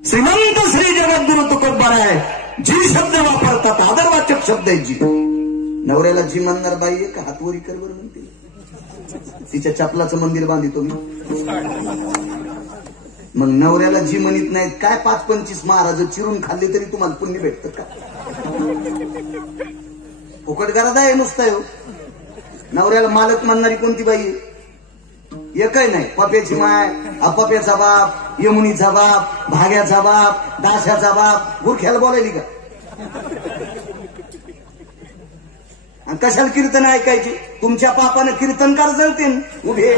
श्रीमंत श्री जगद्गुरु तुकोबार आहे. जी शब्द वापरतात आदरवाचक शब्द आहे. जी नवऱ्याला जी म्हणणार बाई आहे का हातवरी कर बरं म्हणते. तिच्या चपलाचं मंदिर बांधितो मी. मग नवऱ्याला जी म्हणत नाहीत काय 5-25 महाराज चिरून खाल्ली तरी तुम्हाला पुण्य भेटतं का? फुकट गरज आहे नुसतं हो. नवऱ्याला मालक म्हणणारी कोणती बाई आहे? एकही नाही. पप्याची माय, अपप्याचा बाप, यमुनीचा बाप, भाग्याचा बाप, दाशाचा बाप, गुरख्याला बोलायली का? आणि कशाला कीर्तन ऐकायचे? तुमच्या पापानं कीर्तनकार जळते उभे.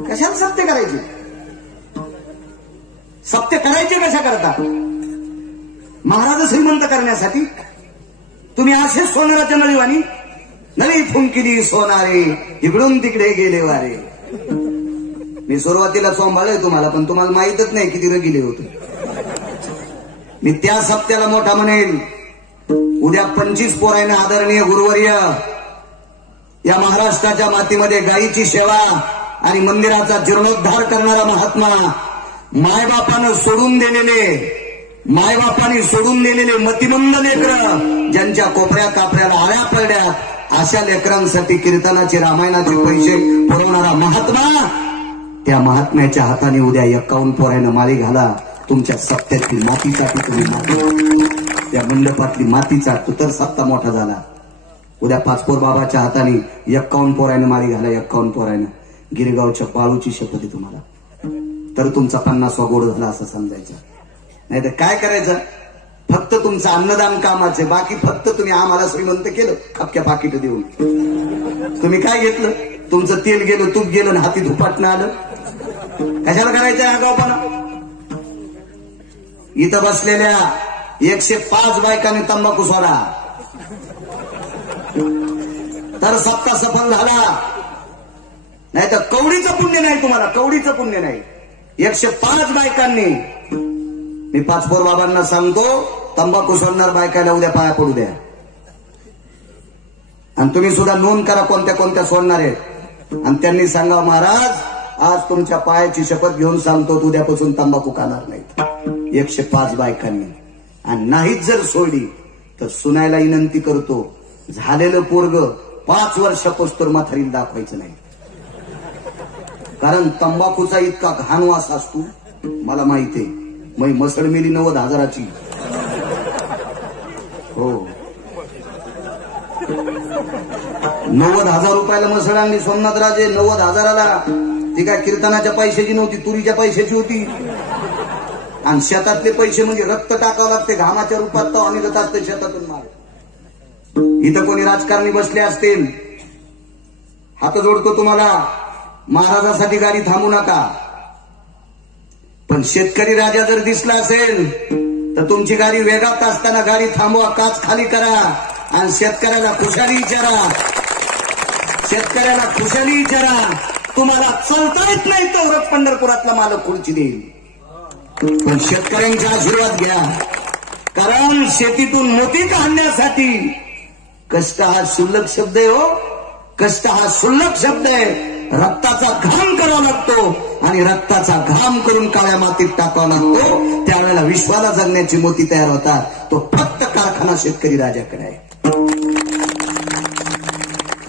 कशाला सत्य करायचे? सत्य करायचे कशा करता? महाराज श्रीमंत करण्यासाठी. तुम्ही असे सोनाराच्या नळीवाणी नळी फुंकिली सोनारे इकडून तिकडे गेले वारे. मी सुरुवातीला सोंबाळलोय तुम्हाला, पण तुम्हाला माहीतच नाही किती रगिले होते. मी त्या सप्त्याला मोठा म्हणेल. उद्या 25 पोरांना आदरणीय गुरुवर्य या महाराष्ट्राच्या मातीमध्ये गायीची सेवा आणि मंदिराचा जीर्णोद्धार करणारा महात्मा, मायबापानं सोडून दिलेले मतिमंद लेकरं, ज्यांच्या कोपऱ्या कापऱ्याला आळ्या पडल्यात, अशा लेकरांसाठी कीर्तनाचे रामायणाचे पैसे पुरवणारा महात्मा, त्या महात्म्याच्या हाताने उद्या 51 पोरांना माळी घाला. तुमच्या सप्त्यातली माती चाटू तुम्ही. माती त्या मंडपातली माती चाटतो तर सप्ता मोठा झाला. उद्या 5 पोर बाबाच्या हाताने 51 पोरांना माळी घाला. 51 पोरांना गिरगावच्या बाळूची शपथ आहे तुम्हाला. तर तुमचा 50वा गोड झाला असं समजायचं. नाही तर काय करायचं? फक्त तुमचं अन्नदान कामाचे, बाकी फक्त तुम्ही आम्हाला श्रीमंत केलं खपक्या पाकिट देऊन. तुम्ही काय घेतलं? तुमचं तेल गेलं, तूप गेलं, आणि हाती धुपाटणं आलं. कशाला करायचं आगाऊपणा? इथं बसलेल्या 105 बायकांनी तंबाखू सोडा तर सप्ताह सफल झाला. नाही तर कवडीचं पुण्य नाही तुम्हाला, कवडीचं पुण्य नाही. 105 बायकांनी. मी 5 पोर बाबांना सांगतो, तंबाखू सोडणार बायकाला उद्या पाया पडू द्या. आणि तुम्ही सुद्धा नोंद करा कोणत्या कोणत्या सोडणार आहेत. आणि त्यांनी सांगा, महाराज आज तुमच्या पायाची शपथ घेऊन सांगतो उद्यापासून तंबाखू खाणार नाहीत. 105 बायकांनी. आणि नाहीच जर सोडली तर सुनायला विनंती करतो, झालेलं पोरग 5 वर्षापासून म्हातारीला दाखवायचं नाही. कारण तंबाखूचा इतका घाण वास असतो मला माहितीये. मी मसळ मेली 90,000ची. हो, 90,000 रुपयाला मसळ आणली सोमनाथ राजे. 90,000ला. ती काय कीर्तनाच्या पैशाची नव्हती, तुरीच्या पैशाची होती. आणि शेतातले पैसे म्हणजे रक्त टाकावं लागते घामाच्या रूपात, तर निघत असते शेतातून माल. इथं कोणी राजकारणी बसले असतील, हात जोडतो तुम्हाला, महाराजासाठी गाडी थांबू नका. पण शेतकरी राजा जर दिसला असेल तर तुमची गाडी वेगात असताना गाडी थांबवा, काच खाली करा आणि शेतकऱ्याला खुशाली विचारा. तुम्हाला चालता येत नाही तर पंढरपुरातला मालक खुर्ची देईल, पण शेतकऱ्यांचा आशीर्वाद घ्या. कारण शेतीतून मोती काढण्यासाठी कष्ट हा शुल्लक शब्द आहे. हो, कष्ट हा शुल्लक शब्द आहे. रक्ताचा घाम करावा लागतो आणि रक्ताचा घाम करून काळ्या मातीत टाकावा लागतो. त्यावेळेला विश्वाला जगण्याची मोती तयार होतात. तो फक्त कारखाना शेतकरी राजाकडे आहे.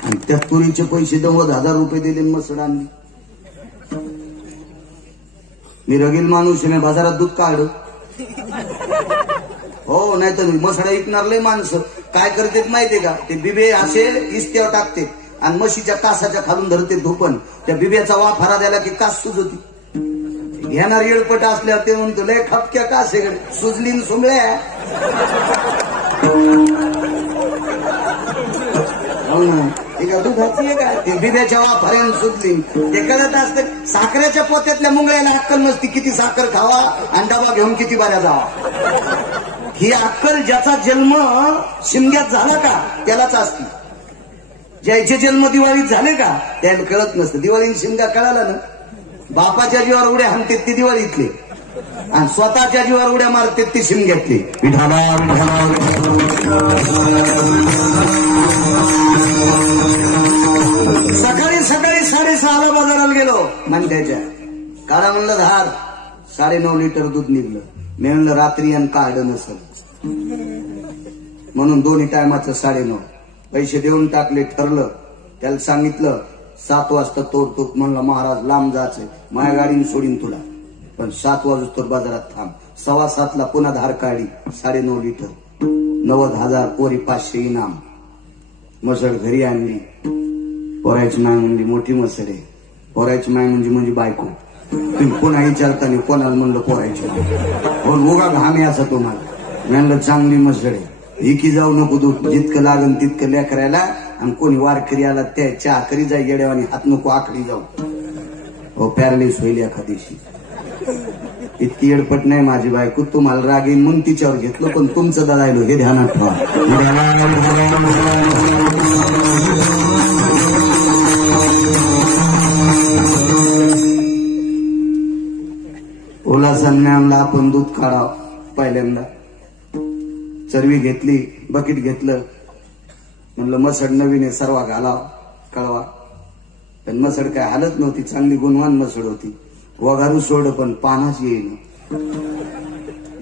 आणि त्या तुरीचे पैसे 90,000 रुपये दिले, मसड आणली. मी रगील माणूस आहे, बाजारात दूध काढलं. हो, नाही तर मसडा विकणार लय माणसं काय करतात माहितीये का? ते बिबे असे इस्त्यावर टाकते आणि म्हशीच्या कासाच्या खालून धरते धोपण. त्या बिब्याचा वाफारा द्यायला की कास सुजती. घेणार येळपट असल्यावर ते म्हणतो लय खपक्या कासेकडे सुजलीन सुंगळ्या. दुधाची आहे का? ते बिब्याच्या वाफाऱ्यानं सुजली. ते कळत असते. साखरेच्या पोत्यातल्या मुंगळ्याला अक्कल नसती किती साखर खावा आणि डबा घेऊन किती बाऱ्या जावा. ही अक्कल ज्याचा जन्म शिमग्यात झाला का त्यालाच असती. ज्याचे जन्म दिवाळीत झाले का त्याला कळत नसतं. दिवाळीत शिमगा कळाला ना, बापाच्या जीवावर उड्या हाणते ते दिवाळीतले आणि स्वतःच्या जीवावर उड्या मारते ते शिमग्यातले. सकाळी सकाळी 6:30ला बाजाराला गेलो मंड्याच्या. काढा म्हणलं धार, 9.5 लिटर दूध निघलं. मी म्हणलं रात्री आणि काढलं नसल म्हणून दोन्ही टायमाचं 9.5. पैसे देऊन टाकले. ठरलं. त्याला सांगितलं 7 वाजता तोड. म्हणलं महाराज लांब जायचंय, माझ्या गाडीने सोडीन तुला, पण 7 वाजता बाजारात थांब. 7:15ला पुन्हा धार काढली. 9.5 लिटर, 90,000. पोरी 500 इनाम. मसड घरी आणली. पोरायची माय म्हणजे मोठी मसड आहे. पोरायची माय म्हणजे बायको. तुम्ही कोणा विचारता नाही, कोणाला म्हणलं पोरायची पण उगा घामे असा तुम्हाला. म्हणलं चांगली मसड आहे, एकी जाऊ नको दूध, जितकं लागन तितकं लेकरायला. आणि कोणी वारकरी आला त्या चहा करी जाई येड्यावानी, हात नको आखडी जाऊ, हो पॅरालिस होईल एखादीशी. इतकी येडपट नाही माझी बायको. तुम्हाला राग येईल म्हणून तिच्यावर घेतलं, पण तुमचं दळायलो हे ध्यानात ठेवा. ओलासाने आणला आपण दूध काढाव. पहिल्यांदा चरवी घेतली, बकेट घेतलं. म्हणलं मसड नवीन आहे, सर्वा घालाव कळवा. पण मसड काय हालत नव्हती, चांगली गुणवान मसड होती. वगारू सोड पण पानाच येईन.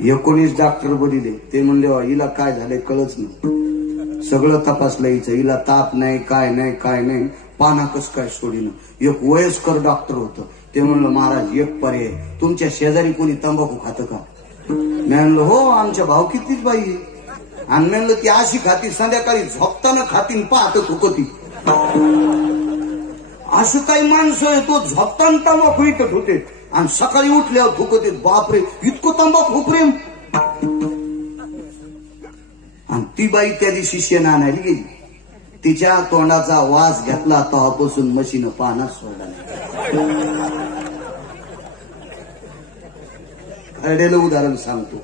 19 डॉक्टर बोलिले. ते म्हणले हिला काय झालंय कळच नाही. सगळं तपासलं हिचं, हिला ताप नाही, काय नाही. पाना कस काय सोडीन. एक वयस्कर डॉक्टर होतं. ते म्हणलं महाराज एक पर्याय, तुमच्या शेजारी कोणी तंबाखू खातं का? मी म्हणलं हो, आमच्या भावकीतलीच बाई आहे. आणि म्हणलं ती अशी खाती, संध्याकाळी झोपताना खातीन पाहत थुकती. असं काही माणसं आहे, तो झोपताना तंबाखू विकत होते आणि सकाळी उठल्यावर थुकते. बापरे, इतकं तंबाखू प्रेम. आणि ती बाई त्या दिवशी शेण आणायला गेली. तिच्या तोंडाचा वास घेतला तेव्हापासून मशीन पानाच सोडला. खरडेलं उदाहरण सांगतो.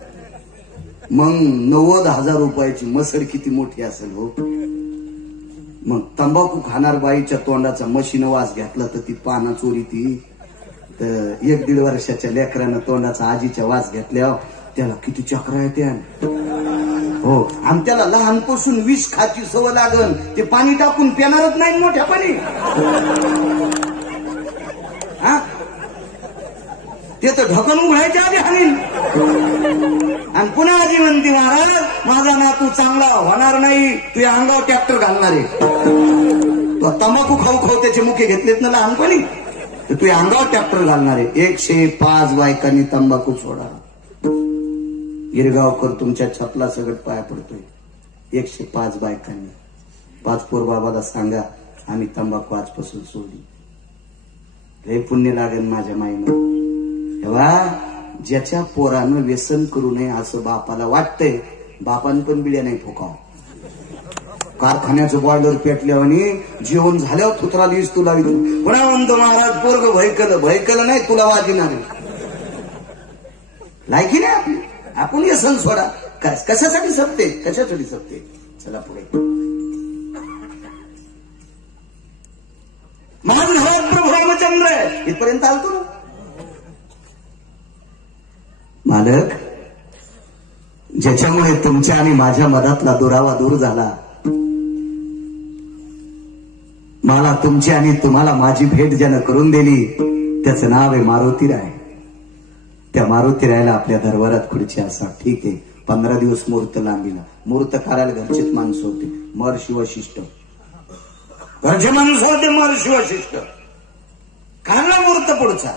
मग 90,000 रुपयाची मसड किती मोठी असेल हो. मग तंबाखू खाणार बाईच्या तोंडाचा मशीन वास घेतला तर ती पाना चोरी. ती तर 1-1.5 वर्षाच्या लेकरानं तोंडाचा आजीच्या वास घेतल्यावर त्याला किती चक्रा येते हो. आणि त्याला लहानपासून विष खाची सवय लागल. ते पाणी टाकून पिणारच नाही मोठ्या पाणी. हा, ते तर ढकन उघडायच्या आधी हानील. आणि पुन्हा आजी म्हणते महाराज माझा नातू चांगला होणार नाही, तुझ्या अंगावर ट्रॅक्टर घालणार आहे. तो तंबाखू खाऊ त्याचे मुखे घेतलेत ना लहानपणी, तर तुझ्या अंगावर ट्रॅक्टर घालणार आहे. 105 बायकांनी तंबाखू सोडा. गिरगावकर तुमच्या छपला सगळं पाया पडतोय. 105 बायकांनी. 5 पोर बाबाला सांगा आम्ही तंबाखू आजपासून सोडली. हे पुण्य लागेल माझ्या माईनं. तेव्हा ज्याच्या पोरानं व्यसन करू नये असं बापाला वाटतंय, बापानं पण बिड्या नाही फुकाव. कारखान्याचं बॉयलर पेटल्यावानी जेवण झाल्यावर थुत्रा दिस तुला पुन्हा म्हणतो महाराज पोरग भयकल नाही तुला वाजिणार लायकी नाही आपली. आपण व्यसन सोडा. कशासाठी सपते, कशासाठी सपते. चला पुढे. माझं घरात प्रभू रामचंद्र आहे इथपर्यंत आलतो ना. मालक, ज्याच्यामुळे तुमच्या आणि माझ्या मधातला दुरावा दूर झाला, मला तुमची आणि तुम्हाला माझी भेट ज्यानं करून दिली त्याचं नाव आहे मारुतीराय. त्या मारुतीरायला आपल्या दरबारात खुर्ची असा. ठीक आहे, 15 दिवस मुहूर्त लांबीला. मुहूर्त करायला घरचीच माणसं होते. महर्षी वशिष्ठ घरचे माणसं होते. महर्षी वशिष्ठ काढला मुहूर्त पुढचा.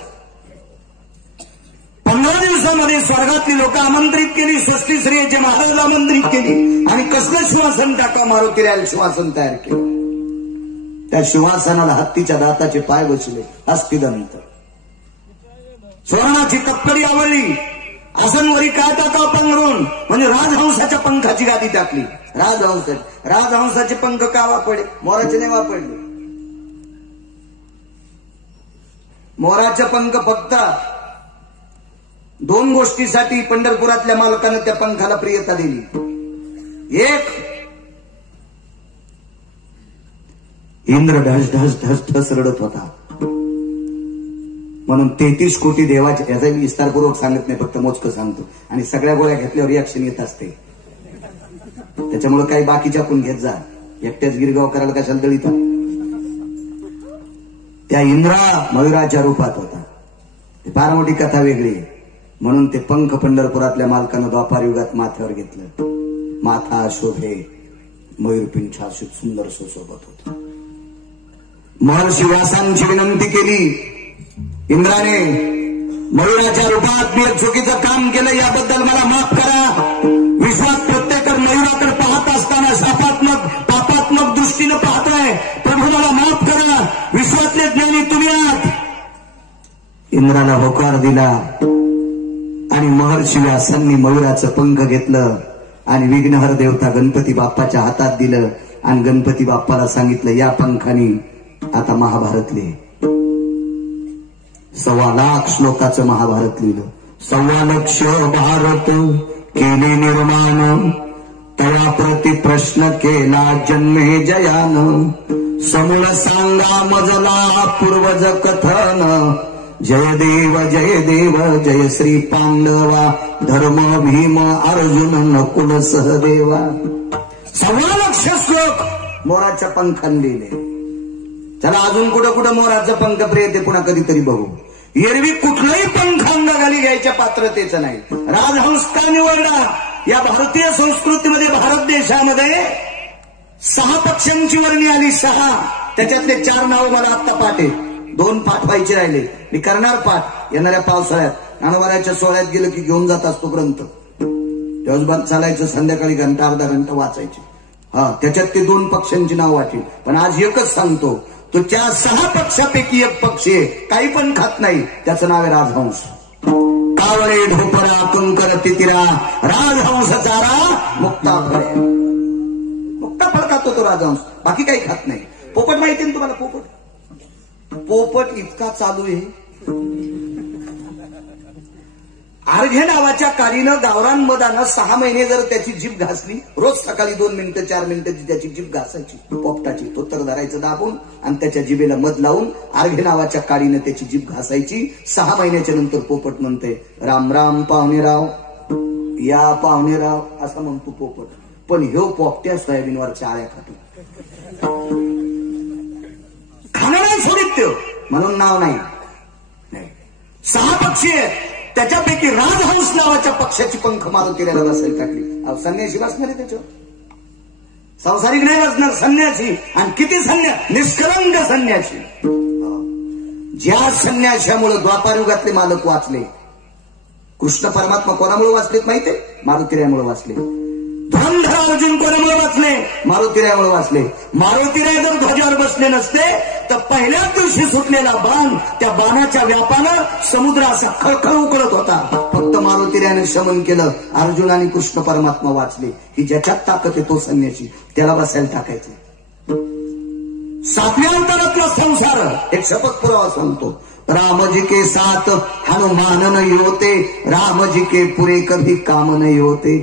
15 दिवसामध्ये स्वर्गातली लोक आमंत्रित केली. षष्ठी श्रेयचे महाराज आमंत्रित केली आणि कसलं सिंहासन टाका मारुतीरायला सिंहासन तयार केलं. त्या सिंहासनाला हत्तीच्या दाताचे पाय बसले. हस्तिदंत सुवर्णाची तपकडी आवडली. आसनवरी काय टाका पांघरून, म्हणजे राजहंसाच्या पंखाची गादी टाकली. राजहंसाचे पंख का वापरले, मोराचे नाही वापरले. मोराचे पंख फक्त 2 गोष्टीसाठी पंढरपुरातल्या मालकानं त्या पंखाला प्रियता दिली. एक, इंद्र ढस ढस ढस ढस रडत होता म्हणून 33 कोटी देवाचे. याचा विस्तारपूर्वक सांगत नाही, फक्त मोजकं सांगतो. आणि सगळ्या गोळ्या घेतल्यावर रिॲक्शन येत असते. त्याच्यामुळे काही बाकीच्या पण घेत जा. एकट्याच गिरगाव करायला कशाला दळीता. त्या इंद्रा मयुराच्या रूपात होता. फार मोठी कथा वेगळी, म्हणून ते पंख पंढरपुरातल्या मालकानं द्वापार युगात माथ्यावर घेतलं. माथा शोभे मयूरपिंछाशी सुंदर सुशोभत होत. महर्षी व्यासांची विनंती केली, इंद्राने मयुराच्या रूपात मी चुकीचं काम केलं, याबद्दल मला माफ करा. विश्वात प्रत्येक मयुराकडे पाहत असताना शापात्मक पापात्मक दृष्टीनं पाहतोय, प्रभू मला माफ करा, विश्वातले ज्ञानी तुम्ही आहात. इंद्राला होकार दिला आणि महर्षी व्यासांनी मयुराचं पंख घेतलं आणि विघ्नहर देवता गणपती बाप्पाच्या हातात दिलं आणि गणपती बाप्पाला सांगितलं, या पंखाने आता महाभारत लिह. 1.25 लाख श्लोकाचं महाभारत लिहिलं. 1.25 लाख भारत केले निर्माण, तया प्रति प्रश्न केला जन्मे जयान. समूळ सांगा मजला पूर्वज कथन, जय देव जय श्री पांडवा, धर्म भीम अर्जुन नकुल सहदेवा. 1.25 लाख श्लोक मोराच्या पंखाने लिहिले. चला अजून कुठं कुठं मोराचं पंख प्रिय ते पुन्हा कधीतरी बघू. एरवी कुठलाही पंख अंगाखाली घ्यायच्या पात्रतेचं नाही. राजहंस का निवडला? या भारतीय संस्कृतीमध्ये भारत देशामध्ये 6 पक्ष्यांची वर्णी आली. 6 त्याच्यातले 4 नाव मला आत्ता पाठ आहे. 2 पाठ व्हायचे राहिले. मी करणार पाठ येणाऱ्या पावसाळ्यात. नाणवाऱ्याच्या सोहळ्यात गेलं की घेऊन जात असतो ग्रंथ, दिवसभर चालायचं, संध्याकाळी घंटा अर्धा घंटा वाचायचे. त्याच्यात ते 2 पक्ष्यांची नाव वाटेल. पण आज एकच सांगतो, तो त्या 6 पक्षापैकी एक पक्षी आहे, काही पण खात नाही, त्याचं नाव आहे राजहंस. कावळे ढोपरा कुंकर तितिरा, राजहंस चारा मुक्ता फळे. मुक्ता फळ खातो तो राजहंस, बाकी काही खात नाही. पोपट माहिती ना तुम्हाला? पोपट इतका चालू आहे. अर्घे नावाच्या कालीनं गावरान मदानं 6 महिने जर त्याची जीभ घासली, रोज सकाळी 2 मिनिटं 4 मिनिटं त्याची जीभ घासायची पोपटाची, तो तर धरायचं दाबून आणि त्याच्या जिभेला मध लावून अर्घे नावाच्या कालीनं त्याची जीभ घासायची. 6 महिन्याच्या नंतर पोपट म्हणते, राम राम पाहुणेराव, या पाहुणेराव असं म्हणतो पोपट. पण ह्यो पोपट्या सोयाबीनवरच्या आळ्या खातो, खाणार नाही सोडित त्यो, म्हणून नाव नाही. 6 पक्षी आहेत, त्याच्यापैकी राजहंस नावाच्या पक्षाची पंख मारुतीला बसायला टाकली. संन्यासी बसणार आहे त्याच्यावर, संसारिक नाही बसणार, संन्यासी. आणि किती संन्यास, निष्कलंक संन्यासी. ज्या संन्याशामुळे द्वापार युगातले मालक वाचले. कृष्ण परमात्मा कोणामुळे वाचलेत माहितीये? मारुतीरायामुळे वाचले. धुरंधर अर्जुन कोणामुळे वाचले? मारुतीरायामुळे वाचले. मारुतीराय जर ध्वजावर बसले नसते तर पहिल्याच दिवशी सुटलेला बाण, त्या बाणाच्या व्यापानं समुद्र असा खळखळ उकळत होता. फक्त मारुतीरायाने शमन केलं, अर्जुन आणि कृष्ण परमात्मा वाचले. ही ज्याच्यात ताकद आहे तो संन्यासी, त्याला बसायला टाकायचे. 7व्या अवतारातला संसार एक शपथ पुरावा सांगतो. रामजी के साथ हनुमान नहीं होते, रामजी के पुरे कभी काम नहीं होते.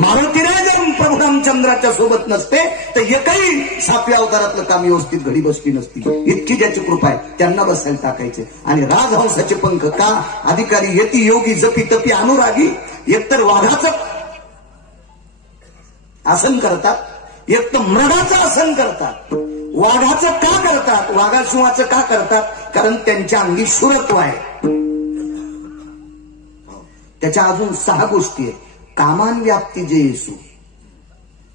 मारुतीराय जर प्रभू रामचंद्राच्या सोबत नसते तर एकही 7व्या अवतारातलं काम व्यवस्थित घडी बसली नसती. इतकी ज्याची कृपा आहे त्यांना बसायला टाकायचे. आणि राजहंसाचे पंख का? अधिकारी यती योगी जपी तपी अनुरागी. एकतर वाघाचं आसन करतात, एक तर मृगाचं आसन करतात. वाघाचं का करतात? वाघासिंहाचं का करतात? कारण त्यांच्या अंगी शूरत्व आहे. त्याच्या अजून 6 गोष्टी आहेत. कामान व्याप्ती जे येसू,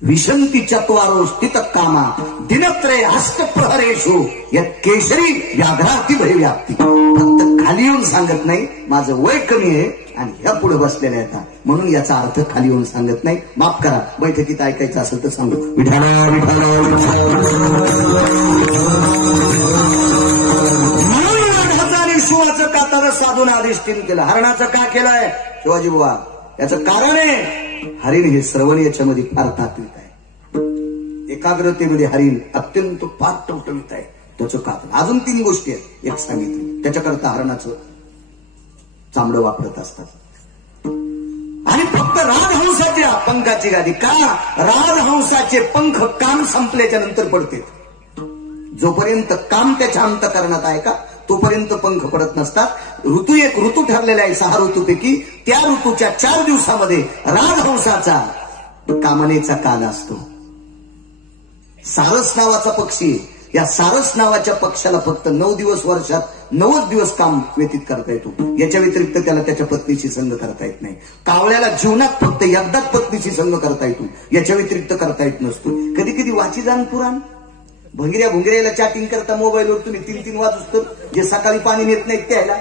विशंती चत्वारो स्थित कामा, दिनत्रय हस्त प्रहरेशु, या केशरी व्याघ्राती भय व्याप्ती. फक्त खाली येऊन सांगत नाही माझं वय कमी आहे आणि ह्या पुढे बसलेल्या येतात, म्हणून याचा अर्थ खाली येऊन सांगत नाही. माफ करा, बैठकीत ऐकायचं असेल तर सांगू. विठाला शिवाचं कातार साधून अधिष्ठीन केलं. हरणाचं का केलंय शिवाजी बुवा? याचं कारण आहे, हरिण हे श्रवण याच्यामध्ये फार तात्विक आहे. एकाग्रतेमध्ये हरिण अत्यंत फार टवटवीत आहे. त्याचं कारण अजून 3 गोष्टी आहेत. एक सांगितली, त्याच्याकरता हरणाचं चामडं वापरत असतात. आणि फक्त राजहंसाच्या पंखाची गादी का? राजहंसाचे पंख काम संपल्याच्या नंतर पडते. जोपर्यंत काम त्याच्या अंतःकरणात आहे का तोपर्यंत पंख पडत नसतात. ऋतू एक ऋतू ठरलेला आहे 6 ऋतूपैकी. त्या ऋतूच्या 4 दिवसामध्ये राजहंसाचा कामनेचा काल असतो. सारस नावाचा पक्षी या सारस नावाच्या पक्षाला फक्त 9 दिवस वर्षात 9 दिवस काम व्यतीत करता येतो. याच्या व्यतिरिक्त त्याला त्याच्या पत्नीशी संग करता येत नाही. कावळ्याला जीवनात फक्त एकदाच पत्नीशी संग करता येतो, याच्या व्यतिरिक्त करता येत नसतो. कधी कधी वाची जाण पुराण भुंगऱ्याला चॅटिंग करता मोबाईलवर तुम्ही 3-3 वाजतो, जे सकाळी पाणी नेत नाहीत त्याला.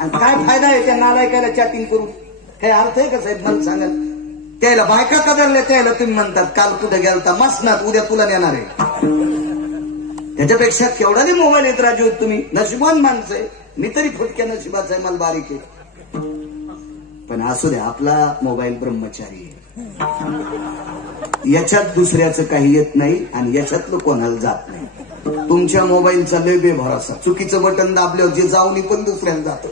आणि काय फायदा आहे त्या नालायकाला चॅटिंग करून? काय अर्थ आहे का साहेब मला सांगा? त्याला बायका कदरल्या त्याला तुम्ही म्हणतात काल कुठे गेलता मसनात, उद्या तुला नेणार आहे. त्याच्यापेक्षा केवढा मोबाईल येत राजू तुम्ही. नशिबान माणसं आहे, मी तरी फुटक्या नशिबाचा आहे, मला बारीक आहे. पण असू द्या, आपला मोबाईल ब्रह्मचारी आहे. याच्यात दुसऱ्याचं काही येत नाही आणि याच्यातलं कोणाला जात नाही. तुमच्या मोबाईलचा लय बेभरोसा. चुकीचं बटन दाबल्यावर जे जाऊन पण दुसऱ्याला जातं.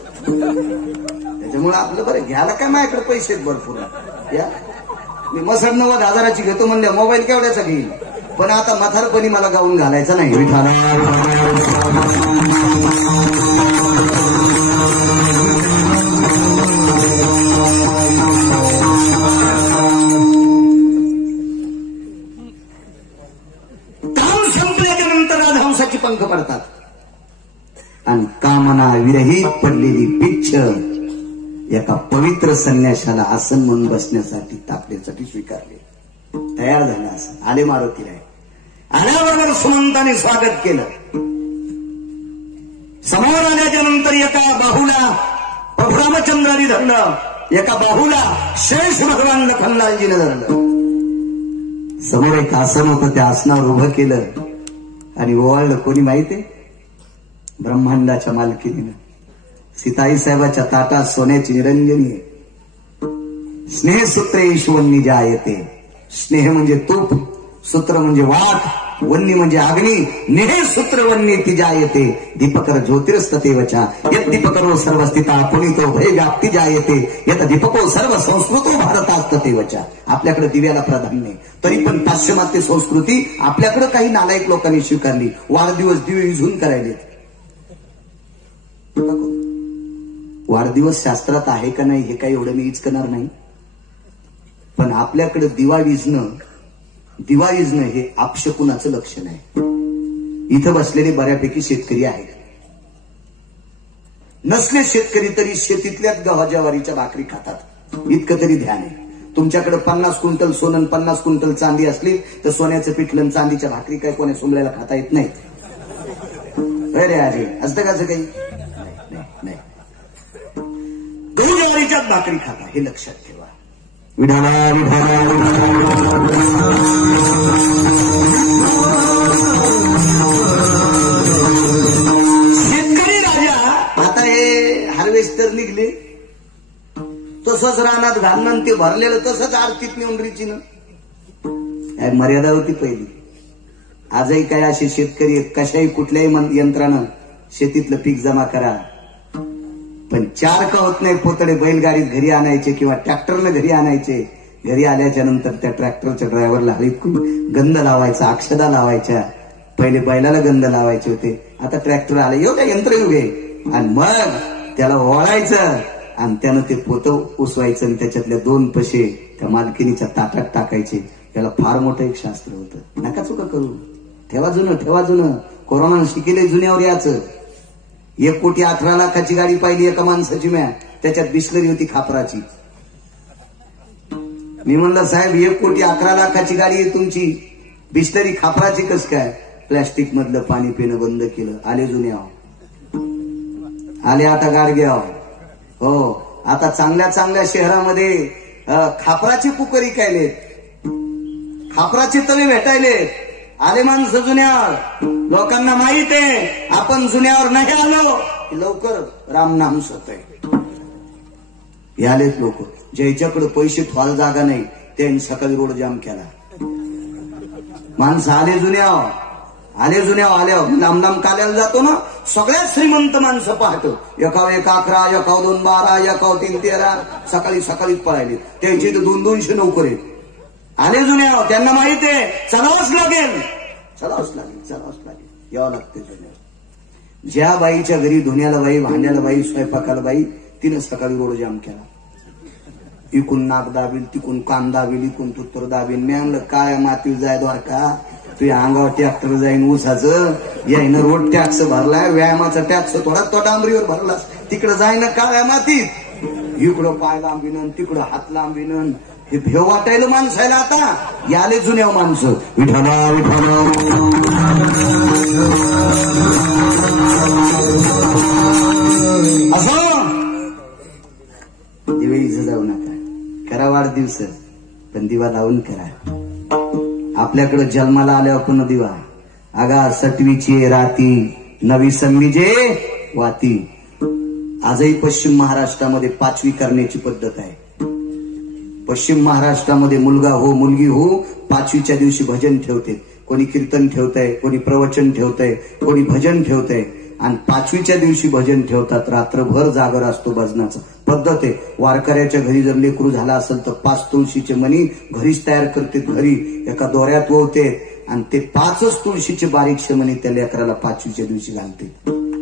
त्याच्यामुळे आपलं बरं घ्यायला काय, माझ्याकडे पैसे भरपूर या. मी मसड 90,000ची घेतो म्हणल्या, मोबाईल केवढ्याचा घेईल. पण आता म्हातारपणी मला गाऊन घालायचा नाही. काम संपल्याच्या नंतर राजहंसाची पंख पडतात आणि कामना विरहित पडलेली पिच्छ एका पवित्र संन्याशाला आसन म्हणून बसण्यासाठी तापण्यासाठी स्वीकारले. तयार झाला. असं आले मारुतीला. आल्याबरोबर सुमंताने स्वागत केलं. समोर आल्याच्या नंतर एका बाहूला परशुरामचंद्राने धरलं, एका बाहूला शेष भगवान लखनलालजीने धरलं. समोर एक आसन होतं, त्या आसनावर उभं केलं आणि ओवाळलं. कोणी माहितीये? ब्रह्मांडाच्या मालकीनीनं. सीताई साहेबाच्या ताटात सोन्याची निरंजनी आहे. स्नेहसूत्रे ईश्वन्नी जायते. स्नेह म्हणजे तूप, सूत्र म्हणजे वात, वन्नी म्हणजे अग्नी. नेह सूत्र वन्नी ती जायते. दीपकर ज्योतिरस्ततेवचा यत दीपकरो सर्वस्थिता पुनितो भय व्याप्ती जायते यत दीपको सर्व संस्कृतो भारतास्ततेवचा. आपल्याकडे दिव्याला प्राधान्य, तरी पण पाश्चिमात्य संस्कृती आपल्याकडे काही नालायक लोकांनी स्वीकारली. वाढदिवस दिवे विझून करायले. वाढदिवस शास्त्रात आहे का नाही हे काही एवढं मी इचकणार नाही, पण आपल्याकडे दिवा विझणं हे अपशकुनाचं लक्षण आहे. इथं बसलेले बऱ्यापैकी शेतकरी आहेत. नसले शेतकरी तरी शेतीतल्याच गव्हाच्या ज्वारीच्या भाकरी खातात, इतकं तरी ध्यान आहे. तुमच्याकडे 50 क्विंटल सोनं 50 क्विंटल चांदी असली तर सोन्याचं पिठलं चांदीच्या भाकरी काय कोण्या सोमल्याला खाता येत नाही. अरे अरे असतं का काही? नाही. गहू ज्वारीच्याच भाकरी खाता, हे लक्षात ठेवा. शेतकरी राजा आता हे हार्वेस्टर निघले, तसंच रानात घालणं ते भरलेलं तसंच आरतीत नेऊन रिचीनं. काय मर्यादा होती पहिली. आजही काय असे शेतकरी कशाही कुठल्याही यंत्रानं शेतीतलं पीक जमा करा, पण 4 का होत नाही पोतडे बैलगाडीत घरी आणायचे किंवा ट्रॅक्टरनं घरी आणायचे. घरी आल्याच्या नंतर त्या ट्रॅक्टरच्या ड्रायव्हरला हळीत गंध लावायचा, अक्षदा लावायच्या. पहिले बैलाला गंध लावायचे होते, आता ट्रॅक्टर आले, एवढं यंत्रयुग आहे. आणि मग त्याला ओळायचं आणि त्यानं ते पोतं उसवायचं आणि त्याच्यातल्या 2 पशे त्या मालकिनीच्या ताटात टाकायचे. त्याला फार मोठं एक शास्त्र होतं. नका चुका करू. ठेवा जुनं. कोरोनानं शिकेले जुन्यावर याचं. 1,18,00,000ची गाडी पाहिली एका माणसाची म्या, त्याच्यात बिस्लरी होती खापराची. मी म्हणलं साहेब 1,11,00,000ची गाडी आहे तुमची, बिस्लरी खापराची कस काय? प्लॅस्टिक मधलं पाणी पिणं बंद केलं. आले जुन्यावर, आले आता गाडग्यावर. हो, आता चांगल्या शहरामध्ये खापराची कुकरी कायलेत, खापराचे तवे भेटायले. आले माणसं जुन्यावर. लोकांना माहित आहे आपण जुन्यावर नाही आलो की लवकर रामनाम सतय. आलेत लोक ज्याच्याकडे पैसे ठेवायला जागा नाही त्यांनी सकाळी रोड जाम केला. माणसं आले जुन्यावर आल्यावर लांब काल्याला जातो ना, सगळ्यात श्रीमंत माणसं पाहतो. एकाव 1 11, एकाव 2 12, एकाव 3 13 सकाळीच पळायले. त्याची 200 नोकरी आले जुन्यावर. त्यांना माहित आहे चलावंच लागेल, यावं लागते जुन्यावर. ज्या बाईच्या घरी धुण्याला बाई, भांड्याला बाई, स्वयंपाकाला बाई, तिनं सकाळी रोड जाम केला. इकून नाक दाबील, तिकून कान दाबील, इकून तुत्तर दाबील. मी आणलं काय माती जाय द्वारका, तुझ्या अंगावर ट्रॅक्टर जाईन ऊसाचं, यायनं रोड टॅक्स भरलाय, व्यायामाचा टॅक्स थोडा तो डांबरीवर भरलास, तिकडं जाईन काळ्या मातीत, इकडं पाय लांबीनं तिकडं हात लांबीनं, हे भेव वाटायला माणसायला आता याले जुन्या माणसं. विठ्ठला विठ्ठला असं दिवाळीचं जाऊ नका, करा वाढदिवस पण दिवा लावून करा. आपल्याकडे जन्माला आल्यावर पुन्हा दिवा, आगा सटवीची राती नवी संमीजे वाती. आजही पश्चिम महाराष्ट्रामध्ये 5वी करण्याची पद्धत आहे. पश्चिम महाराष्ट्रामध्ये मुलगा हो मुलगी हो 5वीच्या दिवशी भजन ठेवते, कोणी कीर्तन ठेवतंय, कोणी प्रवचन ठेवतंय, कोणी भजन ठेवतंय. आणि 5वीच्या दिवशी भजन ठेवतात, रात्रभर जागर असतो भजनाचा पद्धत आहे. वारकऱ्याच्या घरी जर लेकरू झाला असेल तर 5 तुळशीचे मणी घरीच तयार करते, घरी एका दोऱ्यात वळते आणि ते 5च तुळशीचे बारीकशे मणी त्या लेकराला 5वीच्या दिवशी घालते.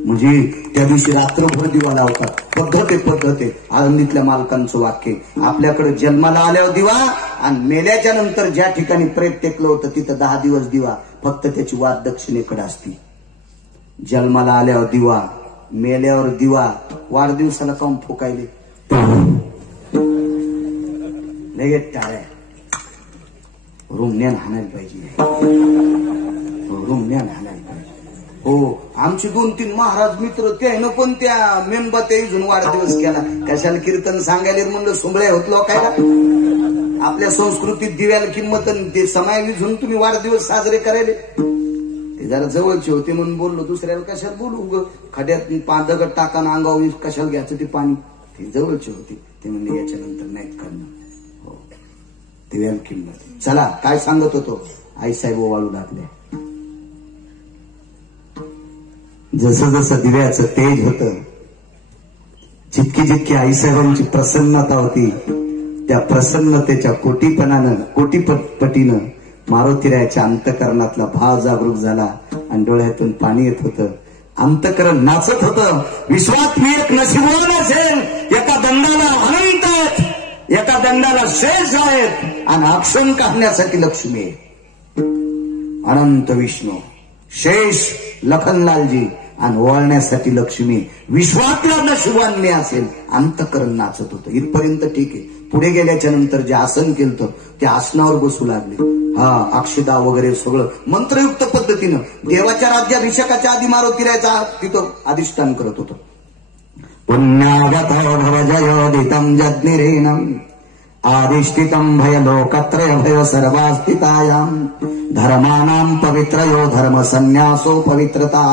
म्हणजे त्या दिवशी रात्रभर दिवा लावतात. पद्धत आहे. आळंदीतल्या मालकांचं वाक्य. आपल्याकडे जन्माला आल्यावर दिवा आणि मेल्याच्या नंतर ज्या ठिकाणी प्रेत टेकलं होतं तिथं 10 दिवस दिवा, फक्त त्याची वाद दक्षिणेकडे असती. जन्माला आल्यावर दिवा, मेल्यावर दिवा, वाढदिवसाला काऊन फुकायले लगेच टाळ्या. रुमण्यान हाणायला पाहिजे, रुमण्यान हाणायला पाहिजे. हो, आमचे 2-3 महाराज मित्र त्यानं पण त्या मेणबत्त्या इजून वाढदिवस केला. कशाला कीर्तन सांगायला म्हणलं, सुंबळ्या होत लोकायला. आपल्या संस्कृतीत दिव्याला किंमत, ते समय विझून तुम्ही वाढदिवस साजरे करायले. ते जरा जवळचे होते म्हणून बोललो, दुसऱ्याला कशाला बोलू, उग खड्यात 5 दगड टाकाना अंगावर कशाला घ्यायचं ते पाणी. ते जवळचे होते, ते म्हणले याच्यानंतर नाहीत करणं. हो, दिव्याला किंमत. चला काय सांगत होतो, आईसाहेब ओवाळू लागले. जसं जसं दिव्याचं तेज होतं, जितकी आईसाहेबांची प्रसन्नता होती, त्या प्रसन्नतेच्या कोटीपटीनं मारुतीरायाच्या अंतकरणातला भाव जागरूक झाला आणि डोळ्यातून पाणी येत होतं. अंतकरण नाचत होतं. विश्वात मी एक नशिबवान असेल, एका दंडाला अनंत आहेत, एका दंडाला शेष आहेत आणि अक्षम काढण्यासाठी लक्ष्मी आहे. अनंत विष्णू, शेष लखनलालजी आणि ओवाळण्यासाठी लक्ष्मी. विश्वातला नशिबवान मी असेल. अंतकरण नाचत होतं. इथपर्यंत ठीक आहे. पुढे गेल्याच्या नंतर जे आसन केलं त्या आसनावर बसू लागले. अक्षदा वगैरे सगळं मंत्रयुक्त पद्धतीनं देवाच्या राज्याभिषेकाच्या आधी मारुतीरायाचा तिथं अधिष्ठान करत होतं. पुण्यागतो भवजयोदितं जज्ञिरेणं आदिष्टितं भयलोकत्रय भय सर्वास्थितायां धर्माणां पवित्रयो धर्म संन्यासो पवित्रता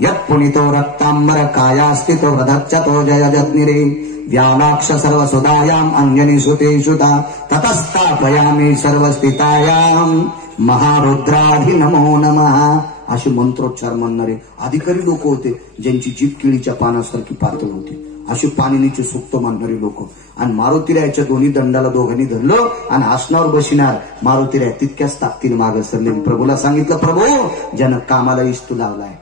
यत्पुनितो रक्तांबर कायास्थितो वधच्चतो जय जज्ञिरे व्यालाक्ष सर्वसुदायां अंजनी सुतेषुता ततस्तापयामि सर्वस्थितायां महारुद्राधि नमो नमः. असे मंत्रोच्चार म्हणणारे अधिकारी लोक होते, ज्यांची जीभ केळीच्या पानासारखी पातळ होती. अशी पाणिनीचे सूक्त मानणारी लोक. आणि मारुतीरायाच्या दोन्ही दंडाला दोघांनी धरलं आणि आसनावर बसणार. मारुतीराय तितक्याच ताकदीने मागे सरले. प्रभूला सांगितलं, प्रभू ज्यानं कामाला इस्तू लावलाय